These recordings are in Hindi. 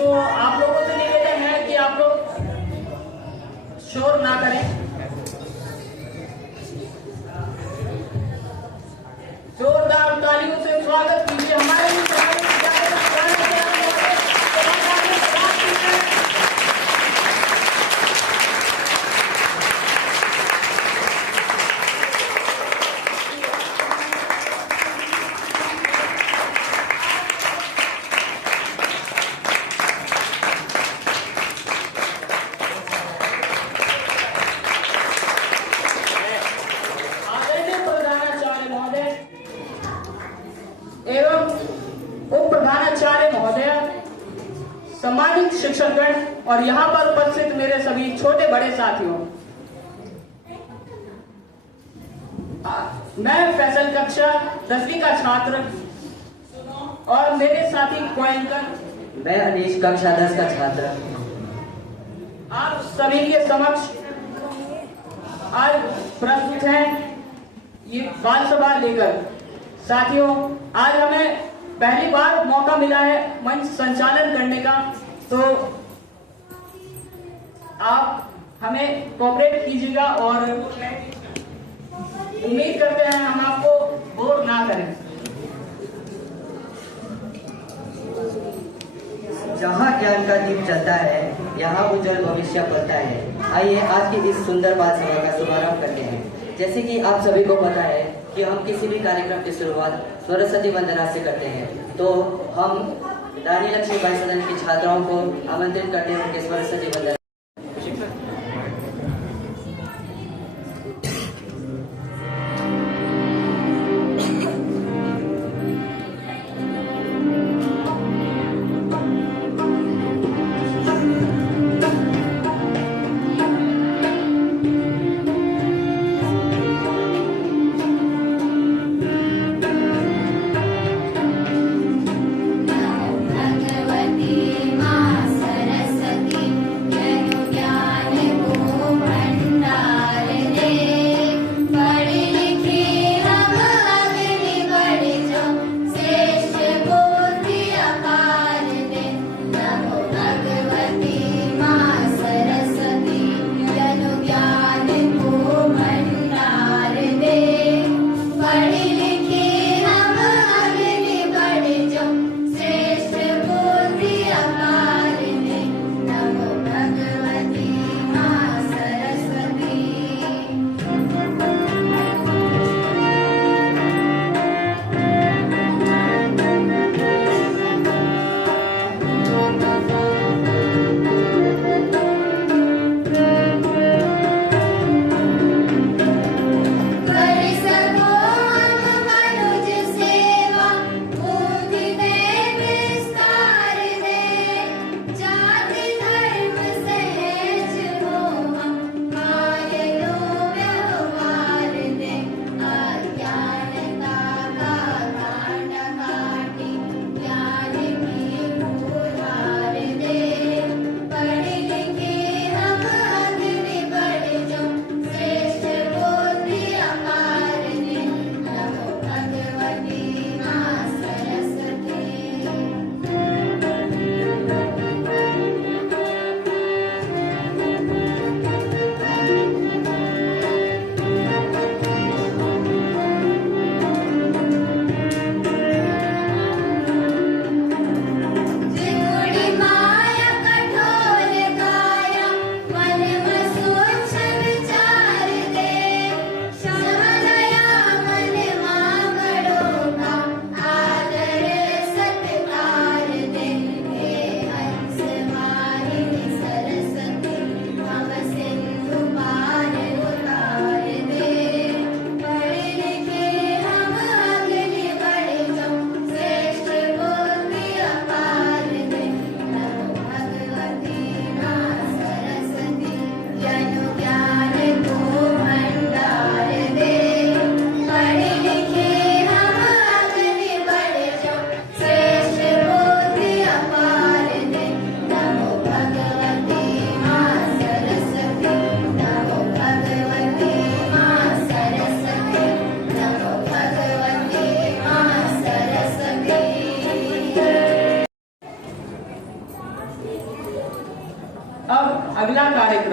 तो आप लोगों से निवेदन है कि आप लोग शोर ना करें। जोरदार तालियों से स्वागत कीजिए हमारे एवं उप प्रधानाचार्य महोदय, सम्मानित शिक्षकगण और यहाँ पर उपस्थित मेरे सभी छोटे बड़े साथियों, मैं फैसल कक्षा 10वीं का छात्र और मेरे साथी कोयंकर, मैं अनीश कक्षा 10 का छात्र आप सभी के समक्ष आज प्रस्तुत हैं ये बाल सभा लेकर। साथियों, आज हमें पहली बार मौका मिला है मंच संचालन करने का, तो आप हमें कोऑपरेट कीजिएगा और उम्मीद करते हैं हम आपको बोर ना करें। जहाँ ज्ञान का दीप जलता है, यहाँ उज्जवल भविष्य पलता है। आइए आज की इस सुंदर बाल सभा का शुभारंभ करते हैं। जैसे कि आप सभी को पता है कि हम किसी भी कार्यक्रम की शुरुआत सरस्वती वंदना से करते हैं, तो हम रानी लक्ष्मीबाई सदन की छात्राओं को आमंत्रित करते हैं उनके सरस्वती वंदना। भगवती माँ सरस्वती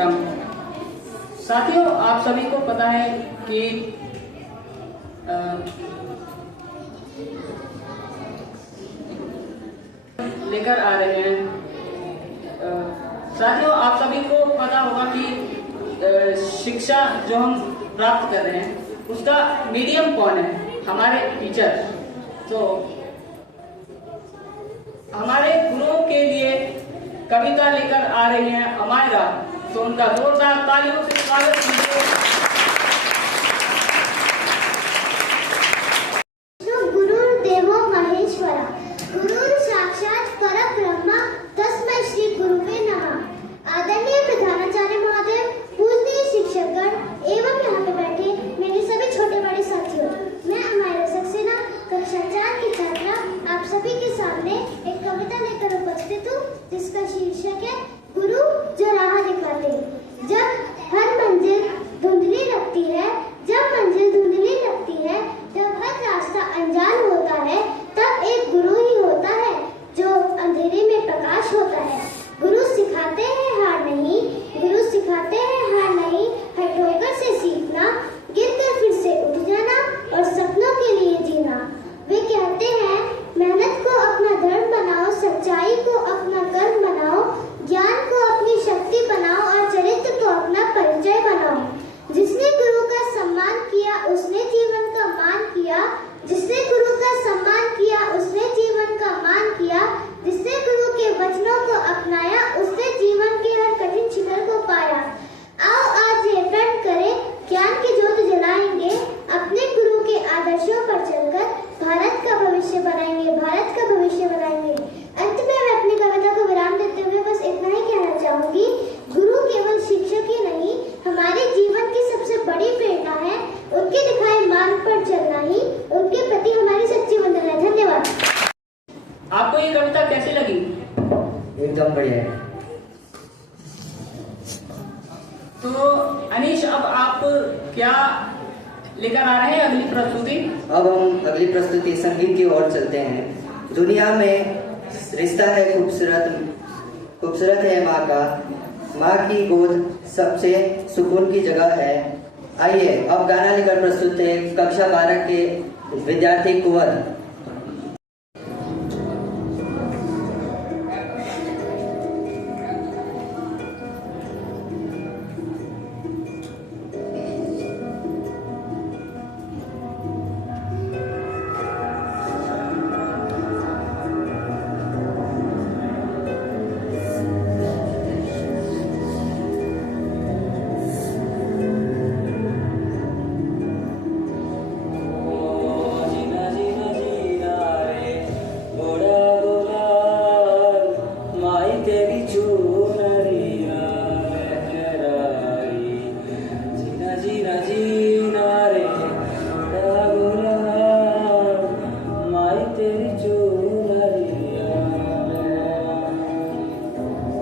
वेलकम। साथियों, आप सभी को पता है कि लेकर आ रहे हैं। साथियों, आप सभी को पता होगा कि शिक्षा जो हम प्राप्त कर रहे हैं उसका मीडियम कौन है? हमारे टीचर। तो हमारे गुरुओं के लिए कविता लेकर आ रही हैं अमायरा, तो उनका जोरदार तालियों से स्वागत कीजिए। गुरुर्देवो महेश्वरा, गुरुर् साक्षात् परब्रह्म, तस्मै श्री गुरुवे नमः। आदरणीय प्रधानाचार्य महोदय, पूजनीय शिक्षकगण एवं यहाँ पे बैठे मेरे सभी छोटे बड़े साथियों, मैं अमायरा सक्सेना कक्षा 4 की छात्रा आप सभी के सामने एक कविता लेकर उपस्थित हूँ, जिसका शीर्षक है गुरु जो राह दिखाते। जब हर मंजिल धुंधली लगती है, जब मंजिल धुंधली लगती है, जब हर रास्ता अनजान होता है, तब एक गुरु ही होता है जो अंधेरे में प्रकाश होता है। गुरु सिखाते हैं हार नहीं, गुरु सिखाते हैं हार नहीं, हर ठोकर से सीखना, गिरकर फिर से उठ जाना और सपनों के लिए जीना। वे कहते हैं मेहनत को अपना धर्म बनाओ, सच्चाई को अपना कर्म बनाओ, ज्ञान को अपनी शक्ति बनाओ और चरित्र को अपना परिचय बनाओ। जिसने गुरु का सम्मान किया उसने जीवन का मान किया, जिसने गुरु का सम्मान किया उसने जीवन का मान किया, जिसने गुरु के वचनों को अपनाया उसने जीवन के हर कठिन शिखर को पाया। आओ आज ये प्रण करें, ज्ञान की ज्योत जलाएंगे, अपने गुरु के आदर्शों पर चलकर भारत का भविष्य बनाएंगे, भारत का भविष्य बनाएंगे। अंत में मैं अपनी कविता को विराम देते हुए बस इतना ही कहना चाहूंगी, गुरु केवल शिक्षक ही नहीं, हमारे जीवन की सबसे बड़ी प्रेरणा है। उनके दिखाए मार्ग पर चलना ही उनके प्रति हमारी सच्ची वंदना है। धन्यवाद। आपको ये कविता कैसी लगी? एकदम बढ़िया है। तो अनीश, अब आप क्या लेकर आ रहे हैं अगली प्रस्तुति? अब हम अगली प्रस्तुति संगीत की ओर चलते हैं। दुनिया में रिश्ता है खूबसूरत, खूबसूरत है माँ का, माँ की गोद सबसे सुकून की जगह है। आइए अब गाना लेकर प्रस्तुत है कक्षा 12 के विद्यार्थी कुंवर।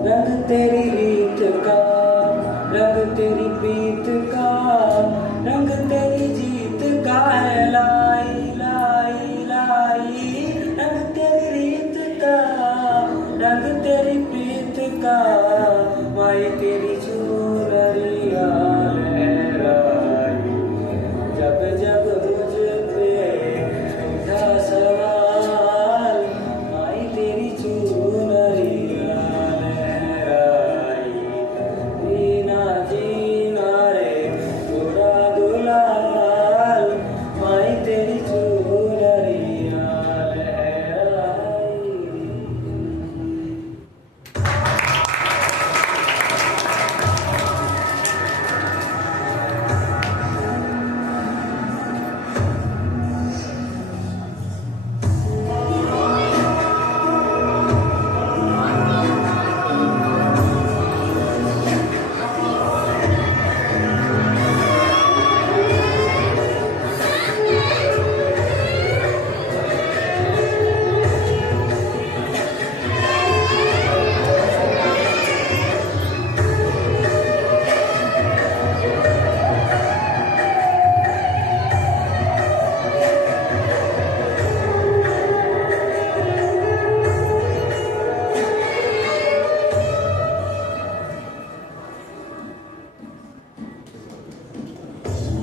रंग तेरी रीत का, रंग तेरी प्रीत का, रंग तेरी जीत का, लाई लाई लाई। रंग तेरी रीत का, रंग तेरी प्रीत का, माई तेरी चूनरिया लहराई। जब जब मुझ पे उठा सवाल, माई तेरी चूनरिया लहराई। जीना जीना रे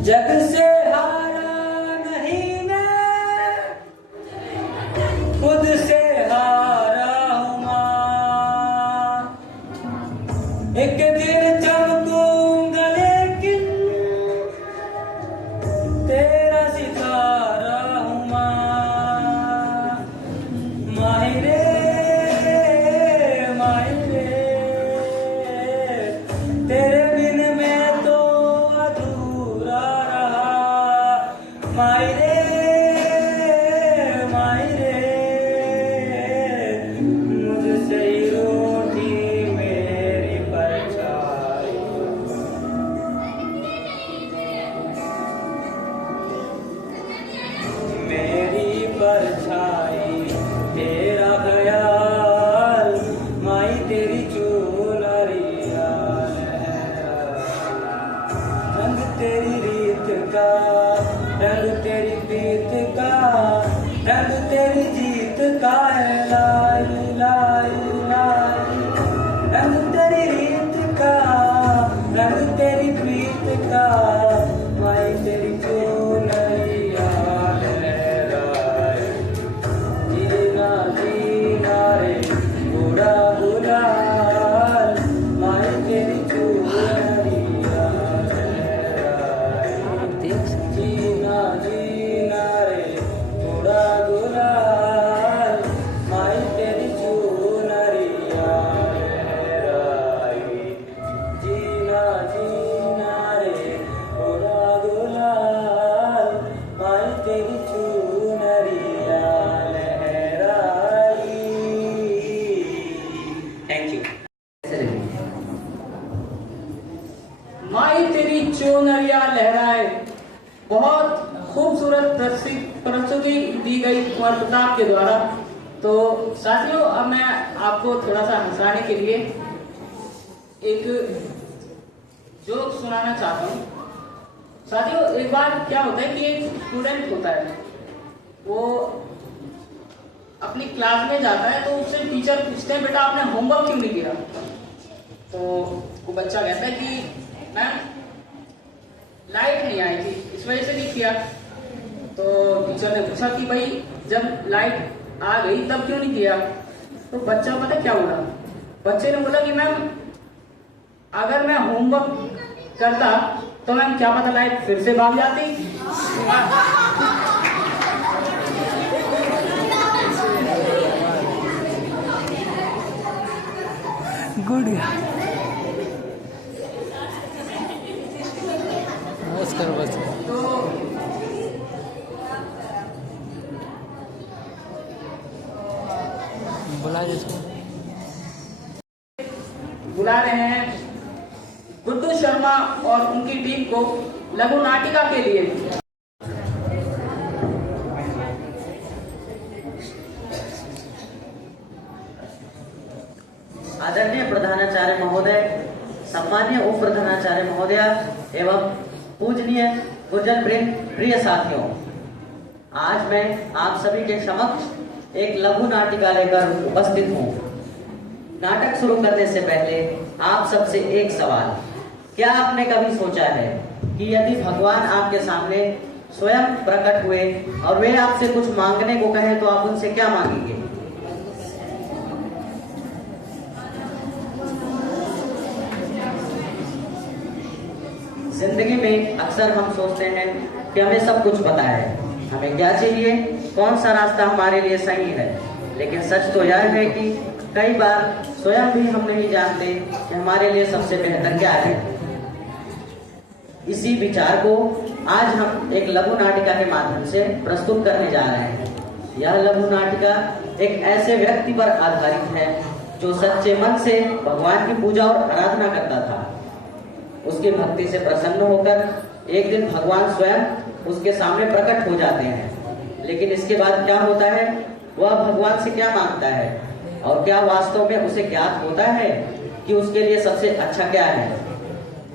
जग से हारा नहीं मैं, खुद से हारा हूँ माँ। एक दिन चमकूंगा लेकिन तेरा सितारा हूँ माँ। माहिरे माहिरे, तेरे बिन मैं तो अधूरा रहा। माहिरे माहिरे, मुझसे ही रूठी मेरी परछाई। मेरी परछाई तेरा ख्याल, माई तेरी चुनरिया रंग तेरी रीत का, रंग तेरी प्रीत का, रंग तेरी जीत का है लाई लाई लाई। रंग तेरी रीत का, रंग तेरी प्रीत का, माई तेरी चुनरिया लहराए। जीना जीना रे बूढ़ा गुलाल, माई तेरी चुनरिया लहराए। जीना जीना रे बूढ़ा गुलाल, माई तेरी चुनरिया लहराए। जीना जीना रे बूढ़ा गुलाल, माई तेरी चुनरिया लहराई। Thank you. माई तेरी चुनरिया लहराए, बहुत खूबसूरत प्रस्तुति दी गई कुंवर प्रताप के द्वारा। तो साथियों, अब मैं आपको थोड़ा सा हंसाने के लिए एक जोक सुनाना चाहता हूँ। साथियों, एक बार क्या होता है कि एक स्टूडेंट होता है, वो अपनी क्लास में जाता है, तो उससे टीचर पूछते हैं, बेटा आपने होमवर्क क्यों नहीं किया? तो वो बच्चा कहता है कि मैम लाइट नहीं आई थी, इस वजह से नहीं किया। तो टीचर ने पूछा कि भाई जब लाइट आ गई तब क्यों नहीं किया? तो बच्चा पता क्या बोला? बच्चे ने बोला कि मैम अगर मैं होमवर्क करता तो मैम क्या पता लाइट फिर से भाग जाती। गुड बस कर बस। तो बुला जिसको बुला रहे हैं गुड्डू शर्मा और उनकी टीम को लघु नाटिका के लिए। आदरणीय प्रधानाचार्य महोदय, सम्मानीय उप प्रधानाचार्य महोदय एवं पूजनीय गुर्जर प्रिय साथियों, आज मैं आप सभी के समक्ष एक लघु नाटिका लेकर उपस्थित हूँ। नाटक शुरू करने से पहले आप सबसे एक सवाल, क्या आपने कभी सोचा है कि यदि भगवान आपके सामने स्वयं प्रकट हुए और वे आपसे कुछ मांगने को कहें तो आप उनसे क्या मांगेंगे? जिंदगी में अक्सर हम सोचते हैं कि हमें सब कुछ पता है, हमें क्या चाहिए, कौन सा रास्ता हमारे लिए सही है, लेकिन सच तो यह है कि कई बार स्वयं भी हम नहीं जानते कि हमारे लिए सबसे बेहतर क्या है। इसी विचार को आज हम एक लघु नाटिका के माध्यम से प्रस्तुत करने जा रहे हैं। यह लघु नाटिका एक ऐसे व्यक्ति पर आधारित है जो सच्चे मन से भगवान की पूजा और आराधना करता था। उसकी भक्ति से प्रसन्न होकर एक दिन भगवान स्वयं उसके सामने प्रकट हो जाते हैं, लेकिन इसके बाद क्या होता है, वह भगवान से क्या मांगता है और क्या वास्तव में उसे ज्ञात होता है कि उसके लिए सबसे अच्छा क्या है।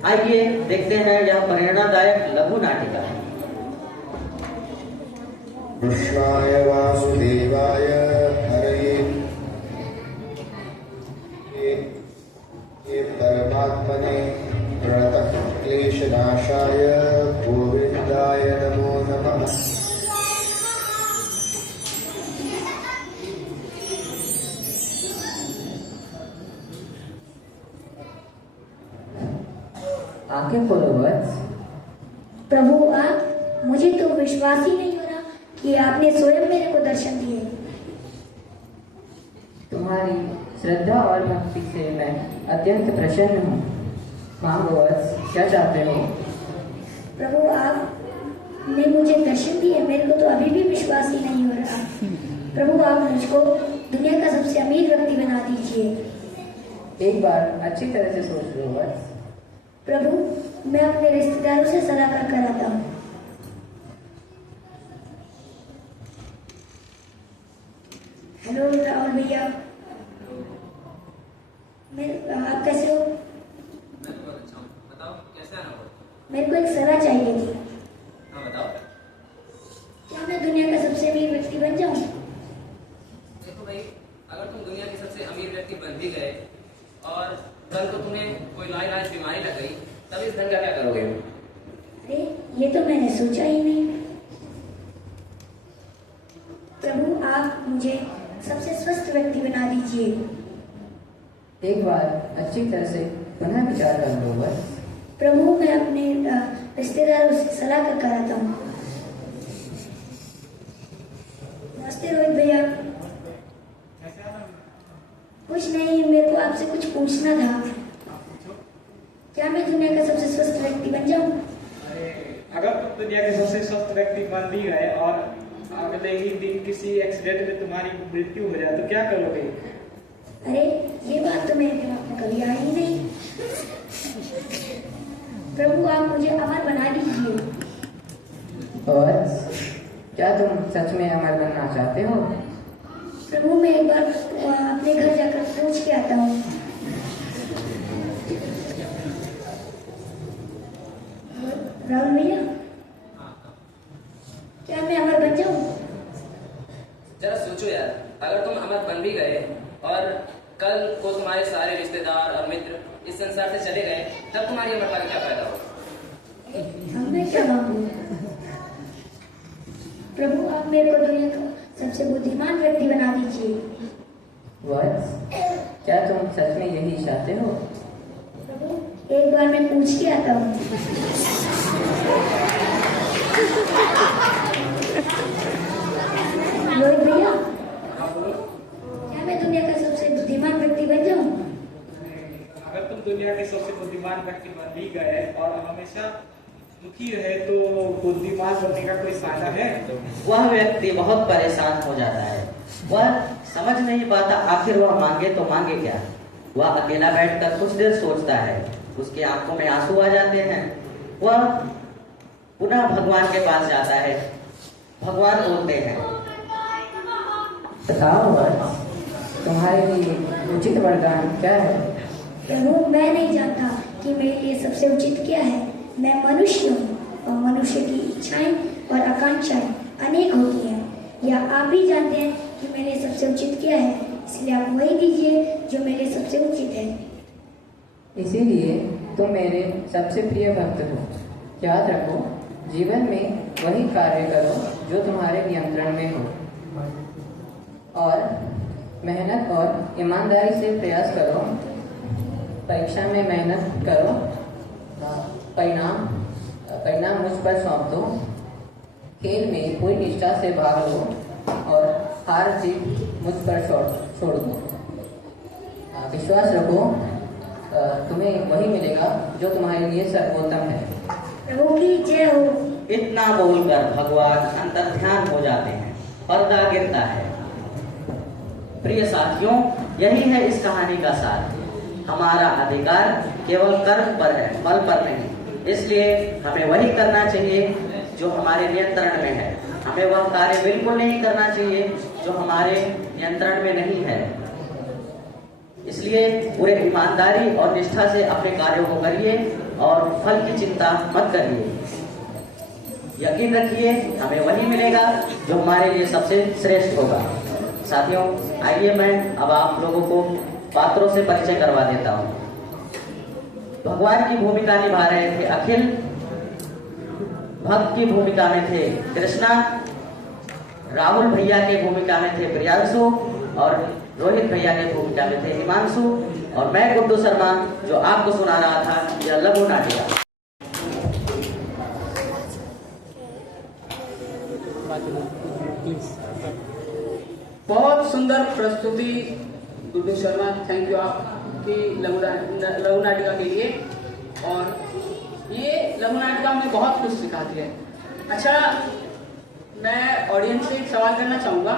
आइए देखते हैं यह प्रेरणादायक लघु नाटिका। कृष्णाय वासुदेवाय हरये परमात्मने प्रणतः क्लेशनाशाय भूवे आंखें खोलो वत्स। प्रभु आप, मुझे तो विश्वास ही नहीं हो रहा कि आपने स्वयं मेरे को दर्शन दिए। तुम्हारी श्रद्धा और भक्ति से मैं अत्यंत प्रसन्न हूँ। मांगो वत्स, क्या चाहते हो? प्रभु आपने मुझे दर्शन दिए, मेरे को तो अभी भी विश्वास ही नहीं हो रहा। प्रभु आप मुझको दुनिया का सबसे अमीर व्यक्ति बना दीजिए। एक बार अच्छी तरह से सोच लो वत्स। प्रभु मैं अपने रिश्तेदारों से सलाह कर आता हूँ। हेलो राहुल भैया, आप कैसे हो? मैं तो बहुत अच्छा हूँ। बताओ कैसे आना होगा? मेरे को एक सलाह चाहिए थी। हाँ बताओ। क्या मैं दुनिया का सबसे अमीर व्यक्ति बन जाऊँ? देखो भाई, अगर तुम दुनिया के सबसे अमीर व्यक्ति बन भी गए और कल को तुम्हें कोई लाइलाज बीमारी लग गई, तब इस धन का क्या करोगे? अरे ये तो मैंने सोचा ही नहीं। प्रभु आप मुझे सबसे स्वस्थ व्यक्ति बना दीजिए। एक बार अच्छी तरह से पुनः विचार कर लो बस। प्रभु मैं अपने रिश्तेदारों से सलाह कर आता हूँ। नमस्ते रोहित भैया। कुछ नहीं, मेरे को आपसे कुछ पूछना था। क्या मैं दुनिया का सबसे स्वस्थ व्यक्ति बन जाऊँ? अगर तुम दुनिया के सबसे स्वस्थ व्यक्ति बन भी गए और अगले ही दिन किसी एक्सीडेंट में तुम्हारी मृत्यु हो जाए तो क्या करोगे? अरे ये बात तो मेरे दिमाग में कभी आई नहीं। प्रभु आप मुझे अमर बना दीजिए। और क्या तुम सच में अमर बनना चाहते हो? प्रभु मैं एक बार अपने घर जाकर पूछ के आता हूँ। राहुल भैया, क्या मैं अमर बन जाऊँ? जरा सोचो यार, अगर तुम अमर बन भी गए और कल को तुम्हारे सारे रिश्तेदार और मित्र इस संसार से चले गए, तब तुम्हारी अमरता का क्या फायदा होगा? अब मैं क्या मांगू? प्रभु आप मेरे को दुनिया का सबसे बुद्धिमान व्यक्ति बना दीजिए। वत्स, क्या तुम सच में यही चाहते हो? प्रभु एक बार मैं पूछ के आता हूँ। रोहित भैया, क्या मैं दुनिया का सबसे बुद्धिमान व्यक्ति बन जाऊँ? अगर तुम दुनिया के सबसे बुद्धिमान व्यक्ति बन भी गए और हमेशा दुखी रहे तो बुद्धिमान बनने का कोई फायदा है? वह व्यक्ति बहुत परेशान हो जाता है। वह समझ नहीं पाता आखिर वह मांगे तो मांगे क्या। वह अकेला बैठकर कुछ देर सोचता है, उसकी आंखों में आंसू आ जाते हैं। वह पुनः भगवान के पास जाता है। भगवान बोलते हैं, बताओ वत्स, तुम्हारे लिए उचित वरदान क्या है? प्रभु मैं नहीं जानता कि मेरे लिए सबसे उचित क्या है। मैं मनुष्य हूँ और मनुष्य की इच्छाएं और आकांक्षाएं अनेक होती हैं। या आप भी जानते हैं कि मेरे लिए सबसे उचित क्या है, इसलिए आप वही दीजिए जो मेरे लिए सबसे उचित है। इसीलिए तुम मेरे सबसे प्रिय भक्त हो। याद रखो, जीवन में वही कार्य करो जो तुम्हारे नियंत्रण में हो और मेहनत और ईमानदारी से प्रयास करो। परीक्षा में मेहनत करो, परिणाम मुझ पर सौंप दो। खेल में पूरी निष्ठा से भाग लो और हार जीत मुझ पर छोड़ दो। विश्वास रखो, तुम्हें वही मिलेगा जो तुम्हारे लिए सर्वोत्तम है। प्रभु की जय हो। इतना बोलकर भगवान अंतर्ध्यान हो जाते हैं, पर्दा गिरता है। प्रिय साथियों, यही है इस कहानी का सार। हमारा अधिकार केवल कर्म पर है, फल पर नहीं। इसलिए हमें वही करना चाहिए जो हमारे नियंत्रण में है। हमें वह कार्य बिल्कुल नहीं करना चाहिए जो हमारे नियंत्रण में नहीं है। इसलिए पूरे ईमानदारी और निष्ठा से अपने कार्यों को करिए और फल की चिंता मत करिए। यकीन रखिए, हमें वही मिलेगा जो हमारे लिए सबसे श्रेष्ठ होगा। साथियों, आइए मैं अब आप लोगों को पात्रों से परिचय करवा देता हूँ। भगवान की भूमिका निभा रहे थे अखिल, भक्त की भूमिका में थे कृष्णा, राहुल भैया की भूमिका में थे प्रियांशु और रोहित भैया की भूमिका में थे हिमांशु और मैं गुड्डू शर्मा जो आपको सुना रहा था यह लघु नाटिका। बहुत सुंदर प्रस्तुति गुड्डू शर्मा, थैंक यू आपकी लघु नाटिका के लिए। और ये लघु नाटिका हमें बहुत कुछ सिखाती है। अच्छा, मैं ऑडियंस से एक सवाल करना चाहूंगा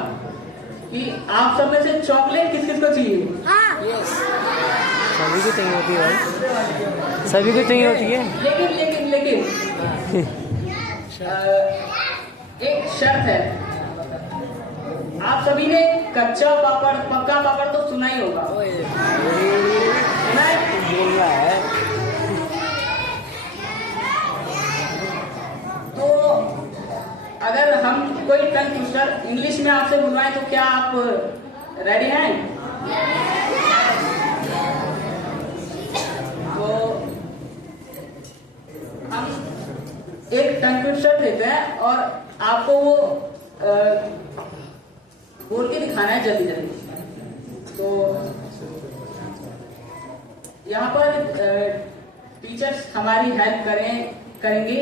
कि आप सब में से चॉकलेट किस किस को चाहिए? सभी को चाहिए होती है भाई, सभी को चाहिए होती है। लेकिन लेकिन लेकिन एक शर्त है। आप सभी ने कच्चा पापड़ पक्का पापड़ तो सुना ही होगा, सुना है? बोल रहा है तो अगर हम कोई टंग ट्विस्टर इंग्लिश में आपसे बुलवाएं तो क्या आप रेडी हैं? तो हम एक टंग ट्विस्टर देते हैं और आपको वो बोल के दिखाना है जल्दी जल्दी। तो यहाँ पर टीचर्स हमारी हेल्प करेंगे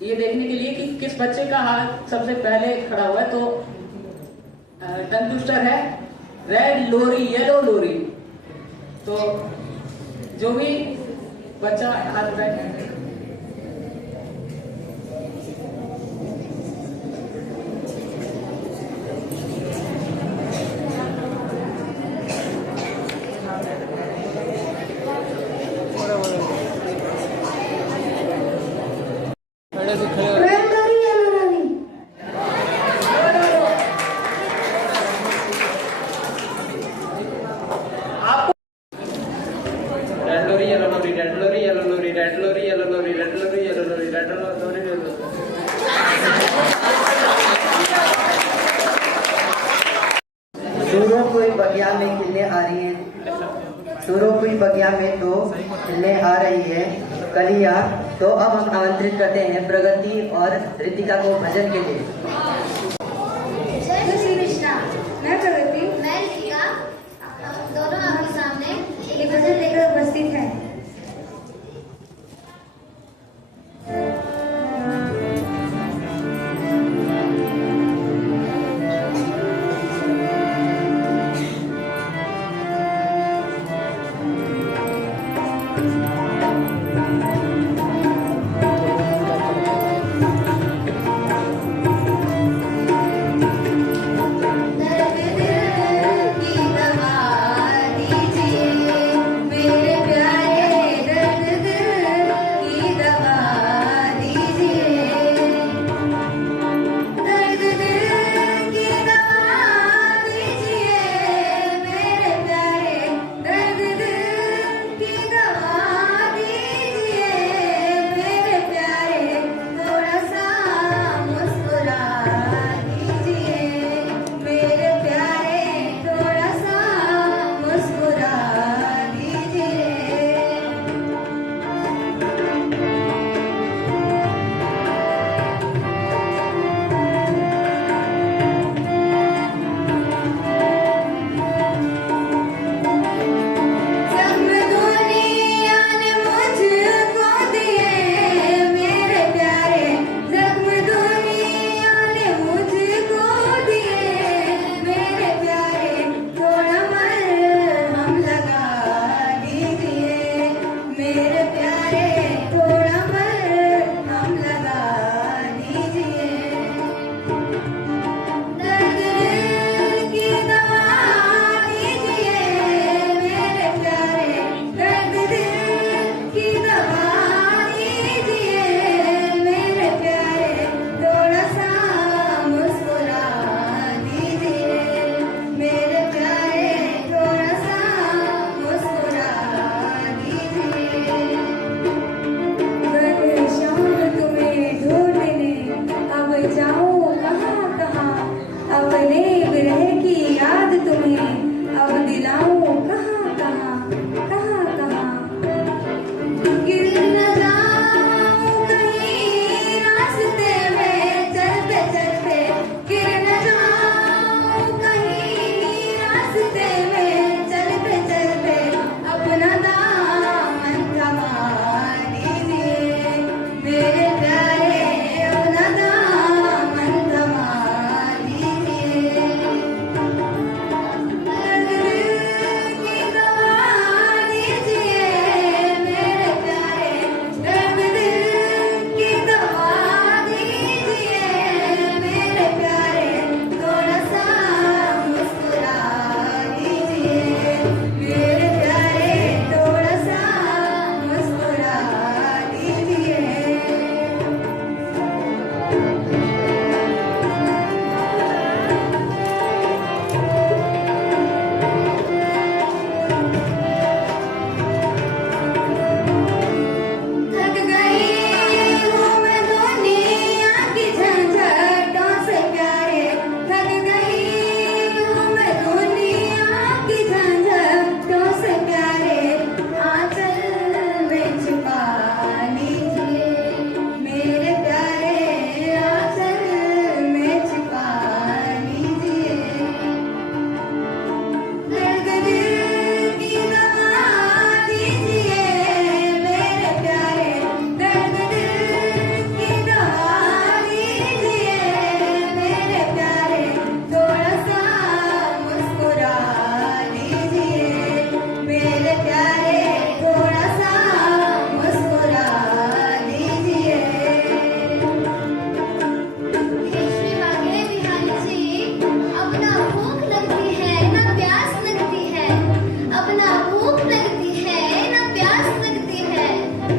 ये देखने के लिए कि किस बच्चे का हाथ सबसे पहले खड़ा हुआ है। तो टंग ट्विस्टर है रेड लोरी येलो लोरी। तो जो भी बच्चा हाथ उठाए, बड़े से खड़े हो। रेड लोरी येलो लोरी, रेड लोरी येलो लोरी, रेड लोरी येलो लोरी, रेड लोरी येलो लोरी, रेड लोरी येलो। सूरों कोई बगिया में खिलने आ रही है, सूरों कोई बगिया में तो खिलने आ रही है कलिया। तो अब हम आमंत्रित करते हैं प्रगति और रितिका को भजन के लिए। जय श्री कृष्णा। मैं प्रगति, मैं रितिका, हम दोनों आपके सामने एक भजन लेकर उपस्थित हैं।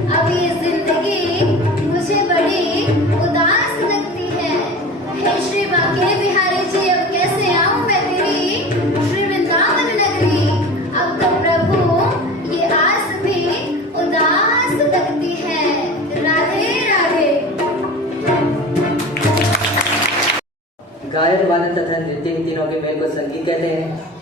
अब ये जिंदगी मुझे बड़ी उदास लगती है। हे श्री बांके बिहारी जी, अब कैसे आऊं मैं तेरी श्री वृंदावन नगरी। अब तो प्रभु ये आस भी उदास लगती है। राधे राधे। गायन वादन तथा नृत्य इन तीनों के मेल को संगीत कहते हैं।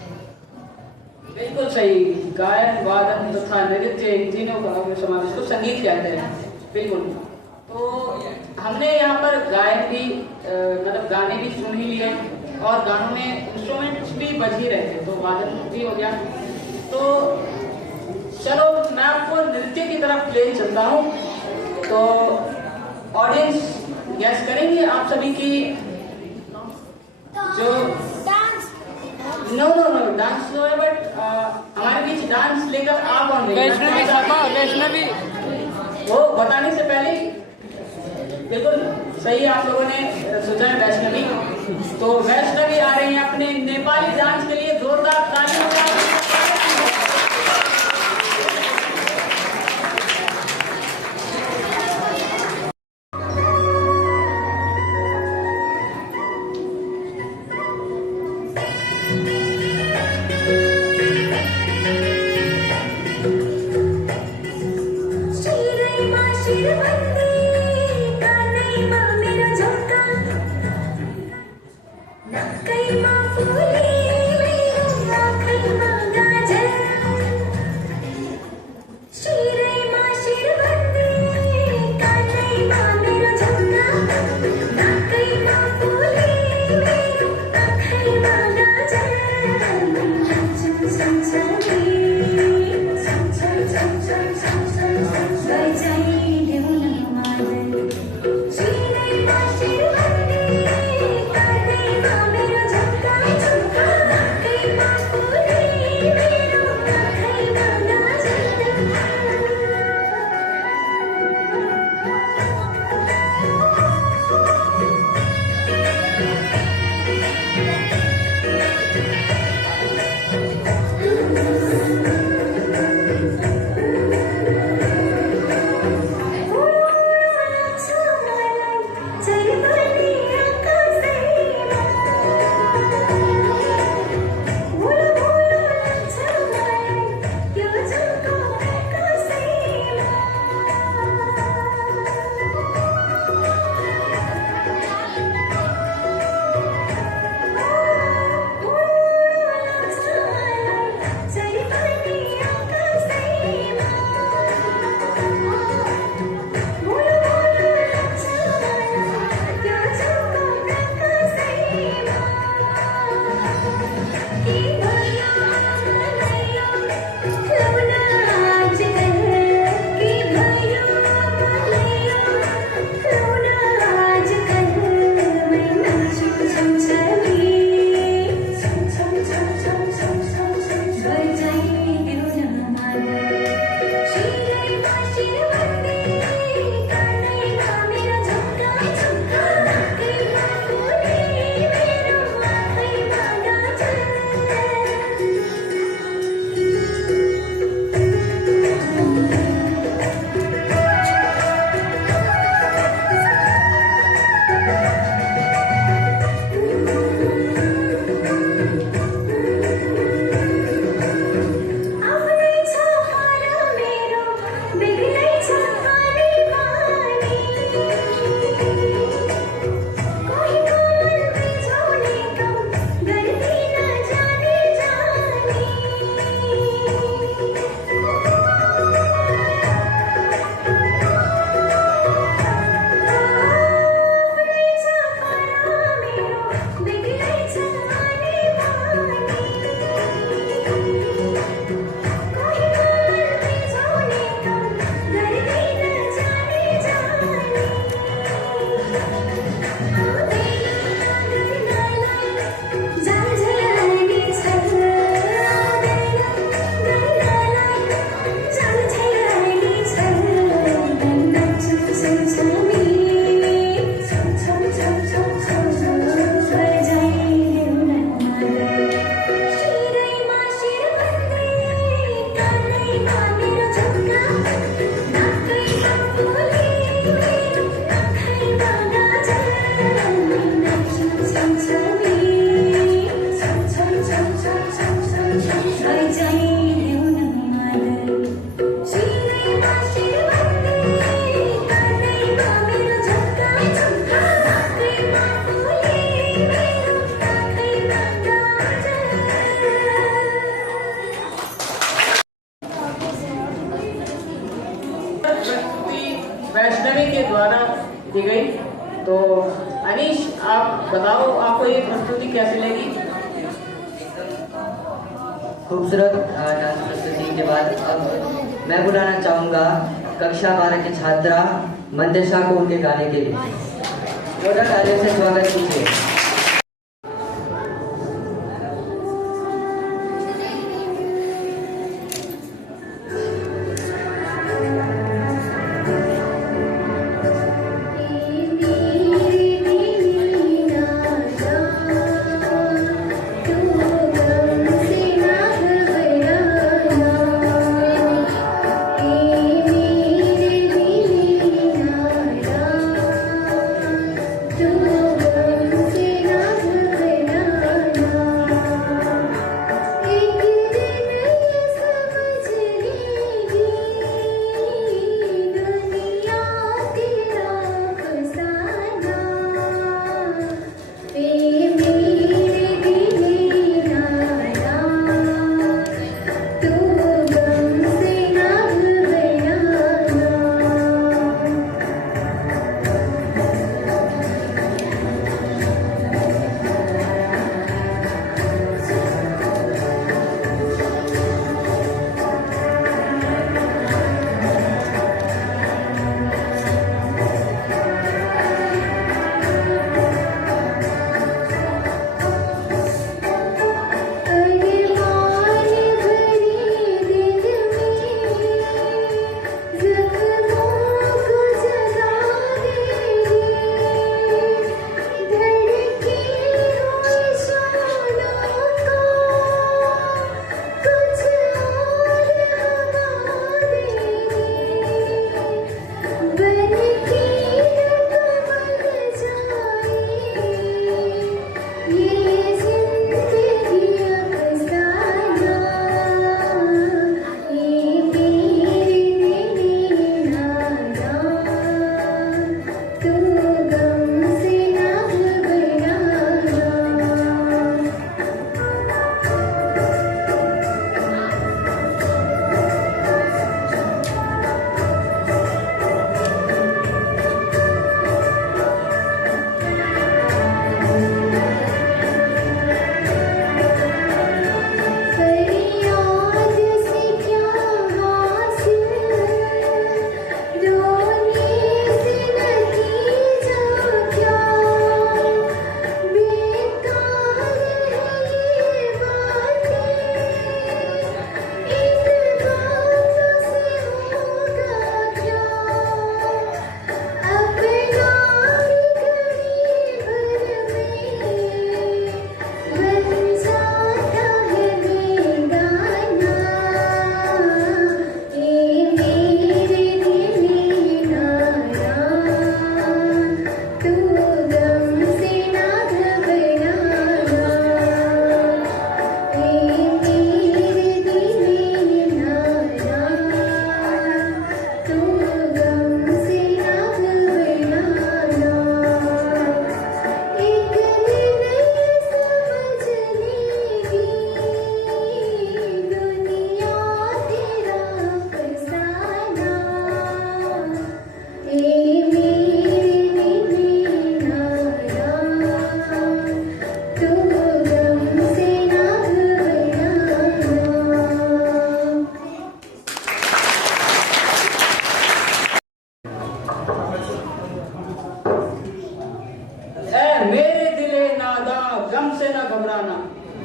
बिल्कुल सही। गायन वादन तथा नृत्य इन तीनों का समावेश को संगीत कहते हैं। बिल्कुल। तो हमने यहाँ पर गायन भी मतलब गाने भी सुन ही लिए और गानों में इंस्ट्रूमेंट्स भी बज ही रहे थे, तो वादन भी हो गया। तो चलो मैं आपको नृत्य की तरफ ले चलता हूँ। तो ऑडियंस गैस करेंगे आप सभी की जो नो डांस जो है, बट हमारे बीच डांस लेकर आप कौन वैष्णवी वो बताने से पहले बिल्कुल सही आप लोगों ने सोचा है वैष्णवी। तो वैष्णवी आ रही है अपने नेपाली डांस के लिए, जोरदार ताली बजाएं। वैष्णवी के द्वारा दी गई। तो अनीश, आप बताओ आपको ये प्रस्तुति कैसी लगी? खूबसूरत डांस प्रस्तुति के बाद अब मैं बुलाना चाहूँगा कक्षा 12 की छात्रा मंदिशा को उनके गाने के लिए। जोरदार तालियों से स्वागत कीजिए।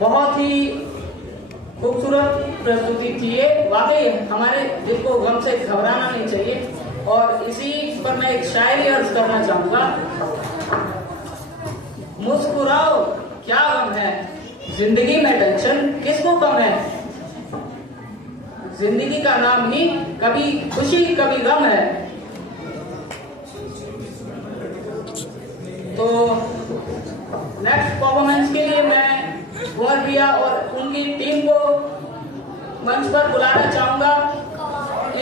बहुत ही खूबसूरत प्रस्तुति थी ये। वाकई हमारे दिल को गम से घबराना नहीं चाहिए। और इसी पर मैं एक शायरी अर्ज करना चाहूंगा। मुस्कुराओ क्या गम है, जिंदगी में टेंशन किसको कम है। जिंदगी का नाम ही कभी खुशी कभी गम है। तो नेक्स्ट परफॉर्मेंस के लिए मैं कुंवर भैया और उनकी टीम को मंच पर बुलाना चाहूंगा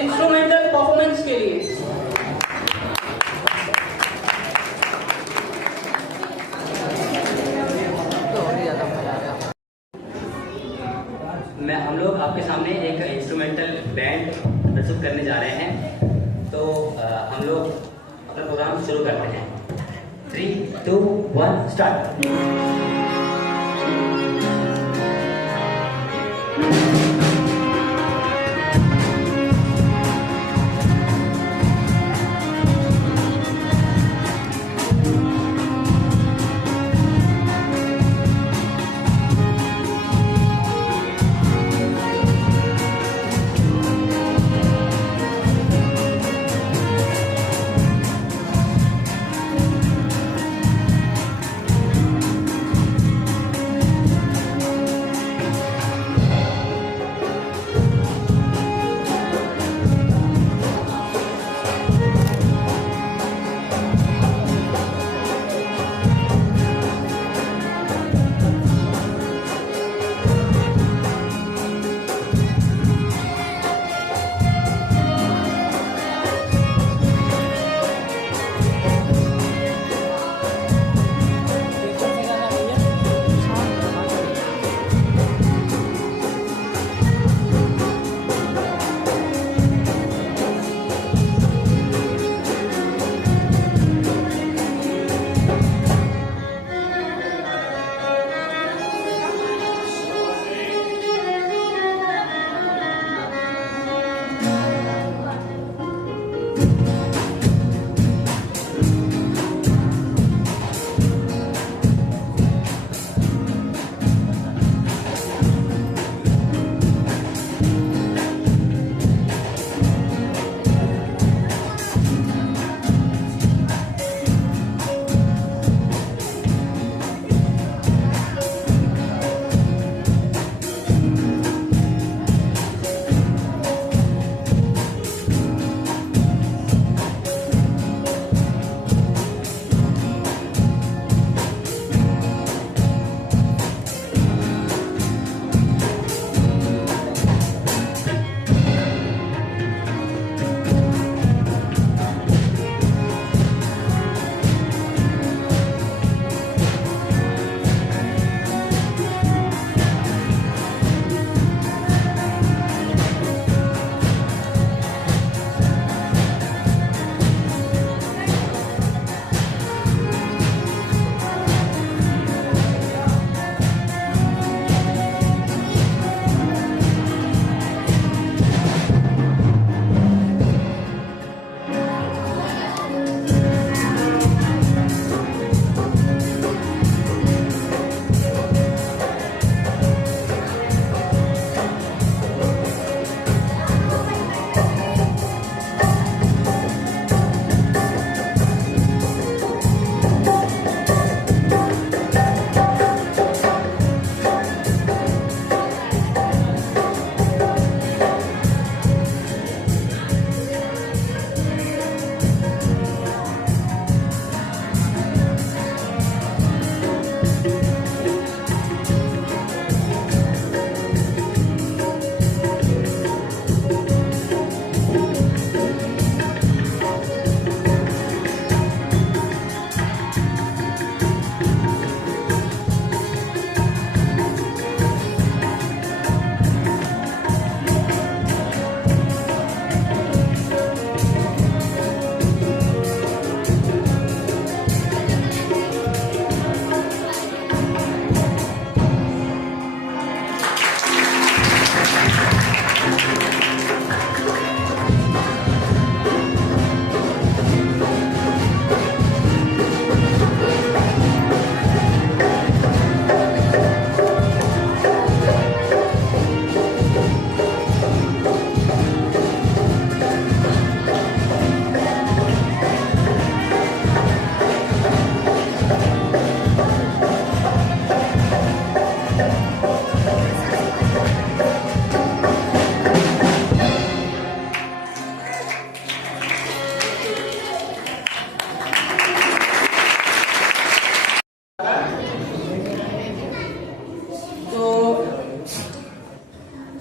इंस्ट्रूमेंटल परफॉर्मेंस के लिए। हम लोग आपके सामने एक इंस्ट्रूमेंटल बैंड प्रस्तुत करने जा रहे हैं। तो हम लोग अपना प्रोग्राम शुरू करते हैं। 3, 2, 1 स्टार्ट।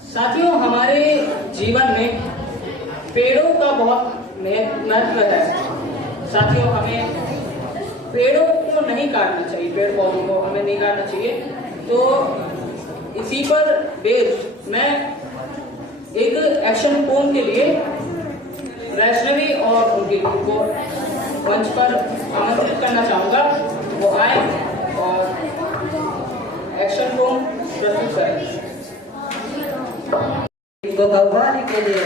साथियों, हमारे जीवन में पेड़ों का बहुत महत्व है। साथियों, हमें पेड़ों को नहीं काटना चाहिए, पेड़ पौधों को हमें नहीं काटना चाहिए। तो इसी पर बेस्ड मैं एक एक्शन पोम के लिए वैष्णवी और उनकी टीम को मंच पर आमंत्रित करना चाहूंगा, वो आए और एक्शन को प्रस्तुत करें। इनको कव्वाली के लिए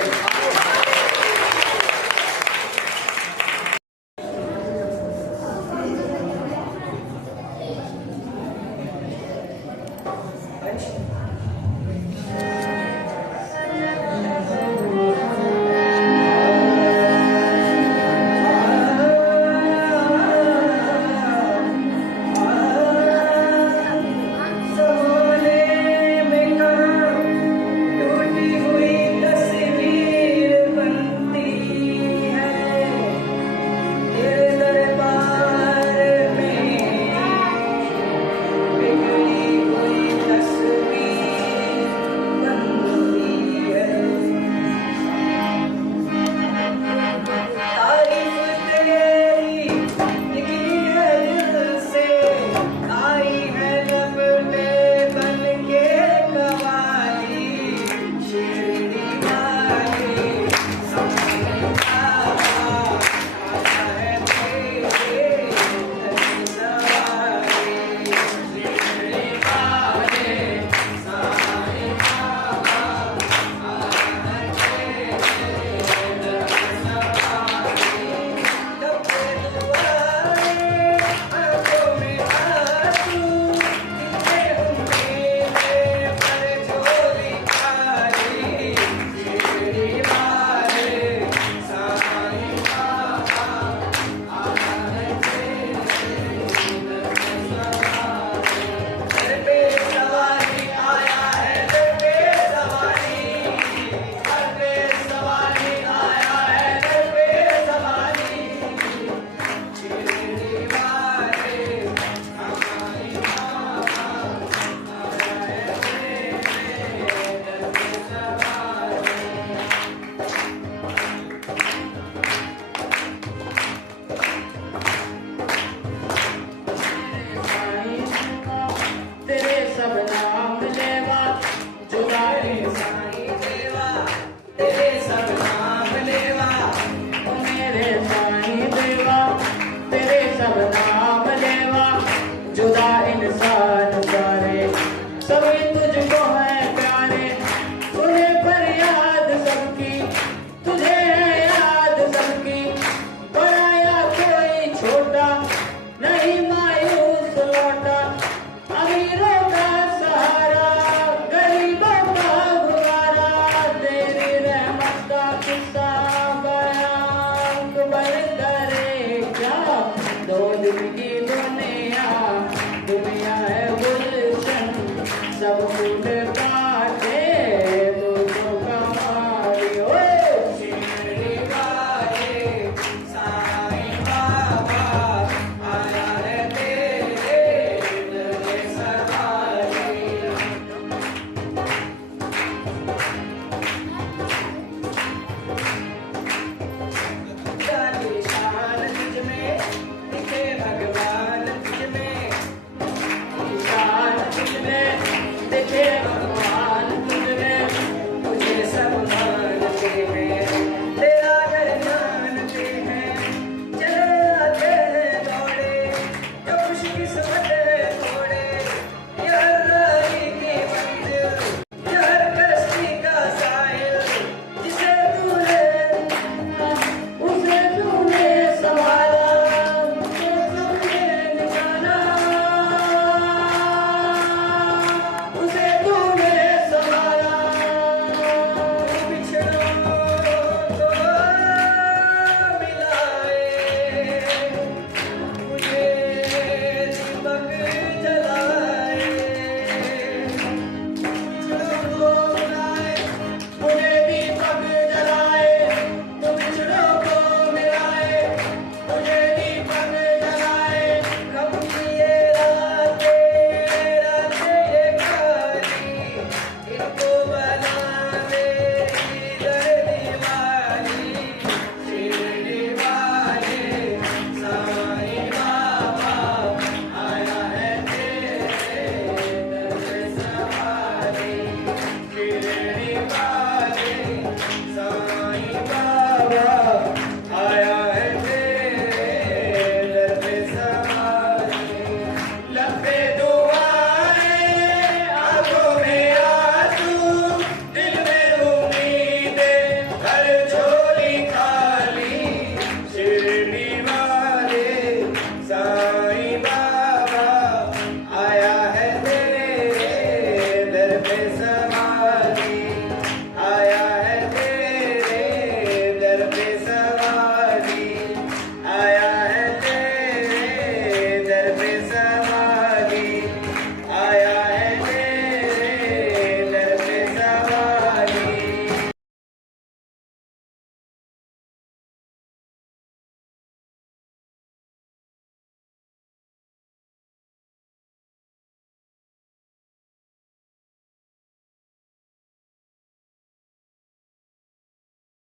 देखे